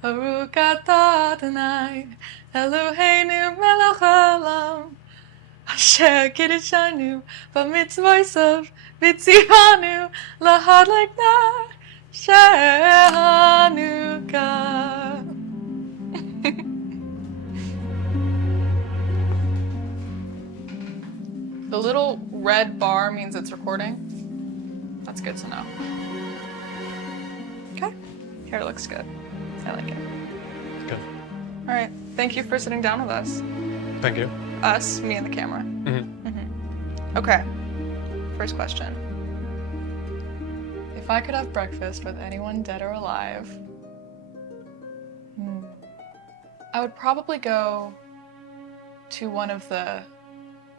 Baruch atah Adonai, Eloheinu melech haolam, asher kiddushanu b'mitzvosav v'tzivanu lahadlik ner Hanukkah. The little red bar means it's recording. That's good to know. Okay. Hair looks good. I like it. Good. All right. Thank you for sitting down with us. Thank you. Us, me and the camera. Okay. First question. If I could have breakfast with anyone dead or alive, I would probably go to one of the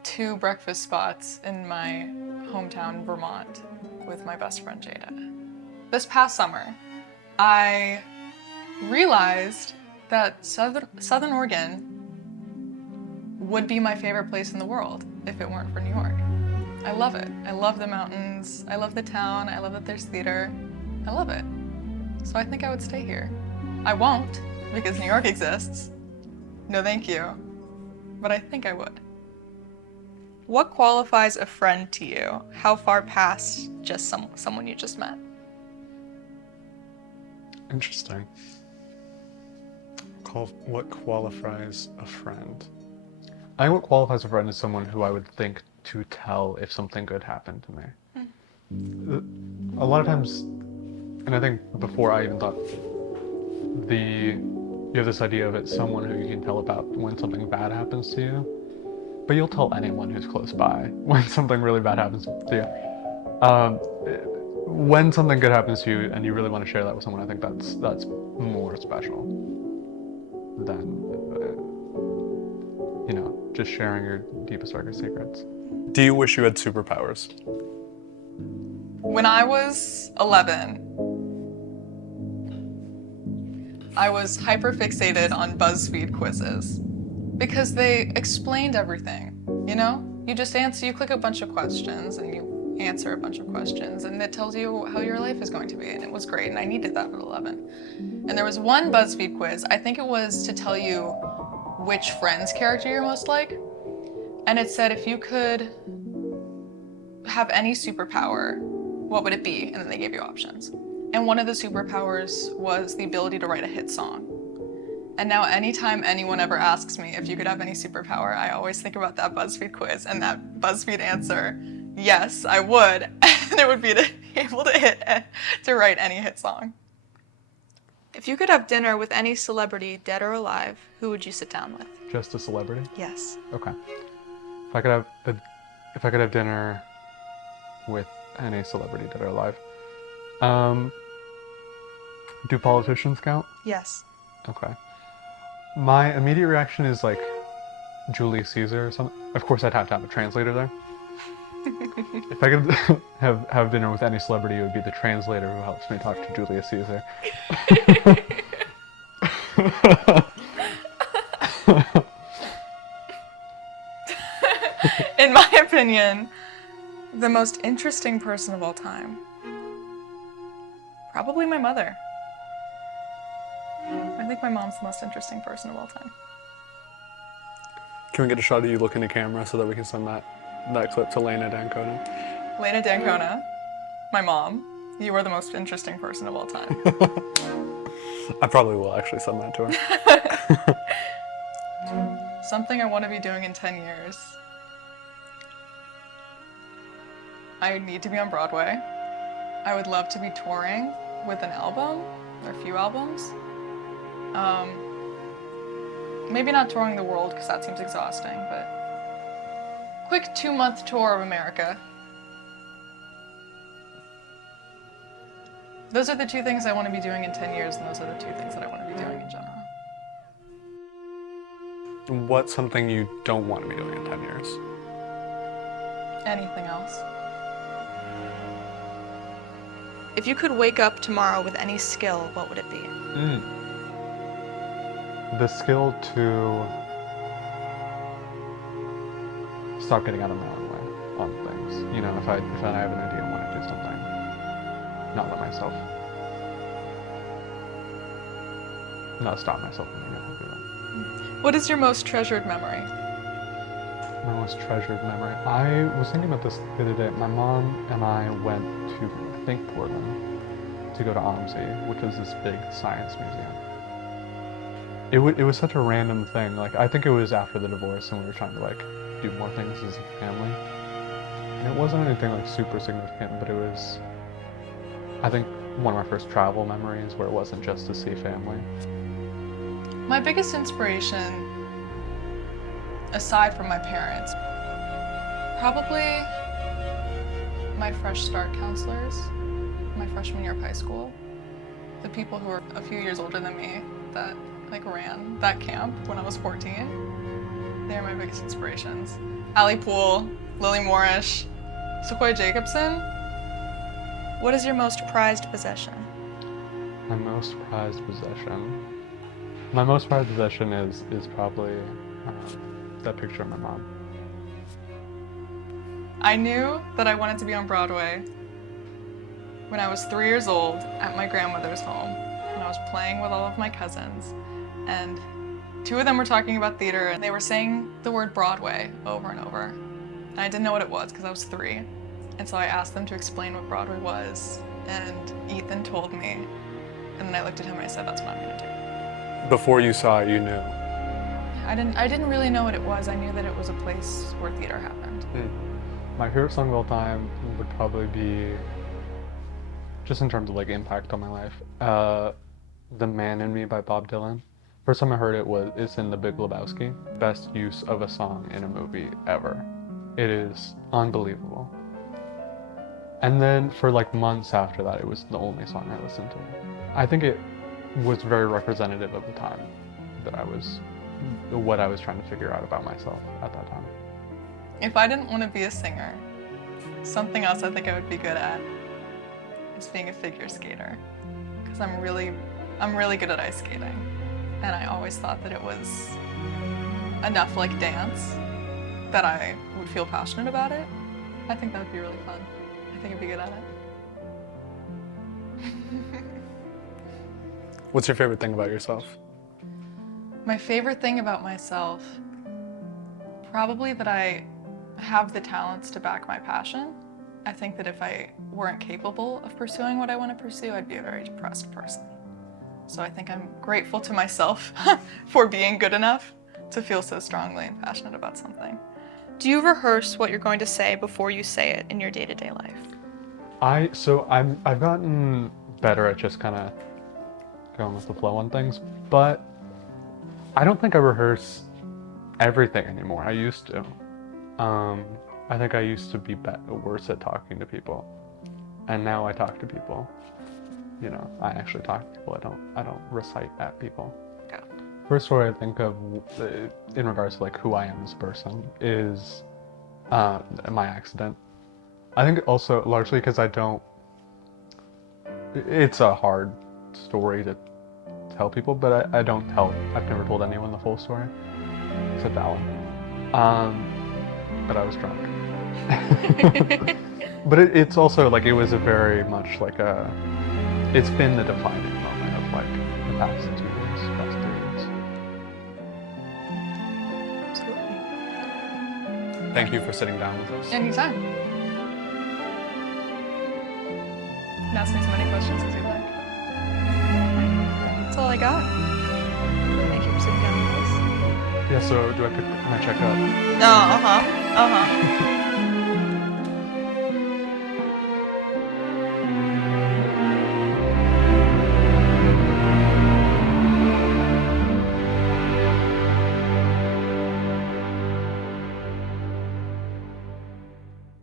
2 breakfast spots in my hometown, Vermont, with my best friend Jada. This past summer, I realized that Southern Oregon would be my favorite place in the world if it weren't for New York. I love it. I love the mountains. I love the town. I love that there's theater. I love it. So I think I would stay here. I won't, because New York exists. No thank you. But I think I would. What qualifies a friend to you? How far past just someone you just met? Interesting. What qualifies a friend? I think what qualifies a friend is someone who I would think to tell if something good happened to me. A lot of times, and I think before I even thought, you have this idea of it's someone who you can tell about when something bad happens to you, but you'll tell anyone who's close by when something really bad happens to you. When something good happens to you and you really want to share that with someone, I think that's more special than just sharing your deepest, darkest secrets. Do you wish you had superpowers? When I was 11, I was hyper-fixated on BuzzFeed quizzes because they explained everything, You just you click a bunch of questions and you answer a bunch of questions and it tells you how your life is going to be, and it was great, and I needed that at 11. And there was one BuzzFeed quiz, I think it was to tell you which Friends character you're most like, and it said if you could have any superpower, what would it be? And then they gave you options. And one of the superpowers was the ability to write a hit song. And now anytime anyone ever asks me if you could have any superpower, I always think about that BuzzFeed quiz and that BuzzFeed answer, yes, I would. And it would be to be able to write any hit song. If you could have dinner with any celebrity, dead or alive, who would you sit down with? Just a celebrity? Yes. Okay. If I could have dinner with any celebrity, dead or alive, do politicians count? Yes. Okay. My immediate reaction is like Julius Caesar or something. Of course, I'd have to have a translator there. If I could have dinner with any celebrity, it would be the translator who helps me talk to Julius Caesar. In my opinion, the most interesting person of all time, probably my mother. I think my mom's the most interesting person of all time. Can we get a shot of you looking at camera so that we can send that clip to Lena Dancona? Lena Dancona, my mom, you are the most interesting person of all time. I probably will actually send that to her. Something I want to be doing in 10 years. I need to be on Broadway. I would love to be touring with an album, or a few albums. Maybe not touring the world because that seems exhausting, but quick 2-month tour of America. Those are the 2 things I want to be doing in 10 years, and those are the 2 things that I want to be doing in general. What's something you don't want to be doing in 10 years? Anything else? If you could wake up tomorrow with any skill, what would it be? The skill to stop getting out of my own way on things. If I have an idea and want to do something, not let myself not stop myself from being able to do that. What is your most treasured memory? My most treasured memory. I was thinking about this the other day. My mom and I went to, I think, Portland to go to OMSI, which is this big science museum. It was such a random thing. Like, I think it was after the divorce and we were trying to, like, do more things as a family. And it wasn't anything, like, super significant, but it was, I think, one of my first travel memories where it wasn't just to see family. My biggest inspiration, aside from my parents, probably my Fresh Start counselors, my freshman year of high school. The people who were a few years older than me that like ran that camp when I was 14. They're my biggest inspirations. Allie Poole, Lily Moorish, Sequoia Jacobson. What is your most prized possession? My most prized possession. My most prized possession is probably that picture of my mom. I knew that I wanted to be on Broadway when I was 3 years old at my grandmother's home, and I was playing with all of my cousins, and two of them were talking about theater, and they were saying the word Broadway over and over, and I didn't know what it was because I was 3, and so I asked them to explain what Broadway was, and Ethan told me, and then I looked at him and I said, that's what I'm gonna do. Before you saw it, you knew. I didn't really know what it was. I knew that it was a place where theater happened. My favorite song of all time would probably be, just in terms of like impact on my life, "The Man in Me" by Bob Dylan. First time I heard it's in The Big Lebowski. Best use of a song in a movie ever. It is unbelievable. And then for like months after that, it was the only song I listened to. I think it was very representative of the time that what I was trying to figure out about myself at that time. If I didn't want to be a singer, something else I think I would be good at is being a figure skater, because I'm really good at ice skating, and I always thought that it was enough like dance that I would feel passionate about it. I think that would be really fun. I think I'd be good at it. What's your favorite thing about yourself? My favorite thing about myself, probably that I have the talents to back my passion. I think that if I weren't capable of pursuing what I want to pursue, I'd be a very depressed person. So I think I'm grateful to myself for being good enough to feel so strongly and passionate about something. Do you rehearse what you're going to say before you say it in your day-to-day life? I've gotten better at just kind of going with the flow on things, but I don't think I rehearse everything anymore. I used to. I think I used to be worse at talking to people, and now I talk to people. You know, I actually talk to people. I don't recite at people. Yeah. First story I think of in regards to like who I am as a person is my accident. I think also largely because it's a hard story to tell people, but I've never told anyone the full story, except Alan. But I was drunk. But it's also like, it was a very much like it's been the defining moment of like the past 2 years, past 3 years. Absolutely. Thank you for sitting down with us. Anytime. You can ask me as many questions as you like. That's all I got. Thank you for sitting down with us. Yeah, so do I pick my check up? Uh-huh.